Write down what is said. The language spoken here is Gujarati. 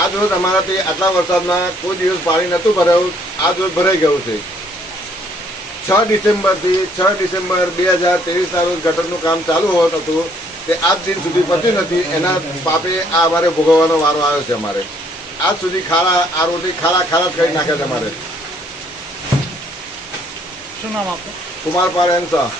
આજ રોજ અમારાથી આટલા વરસાદમાં કોઈ દિવસ પાણી નહોતું ભરાયું આજ રોજ ભરાઈ ગયું છે છ ડિસેમ્બરથી છ ડિસેમ્બર બે હજાર ના રોજ ગટરનું કામ ચાલુ હોવાનું હતું તે આજ દિન સુધી પત્યું નથી એના પાપે આ અમારે ભોગવવાનો વારો આવ્યો છે અમારે આજ સુધી ખારા આ રોટી ખારા ખારા જ કરી નાખ્યા છે અમારે શું નામ આપું કુમાર પારેન સાહ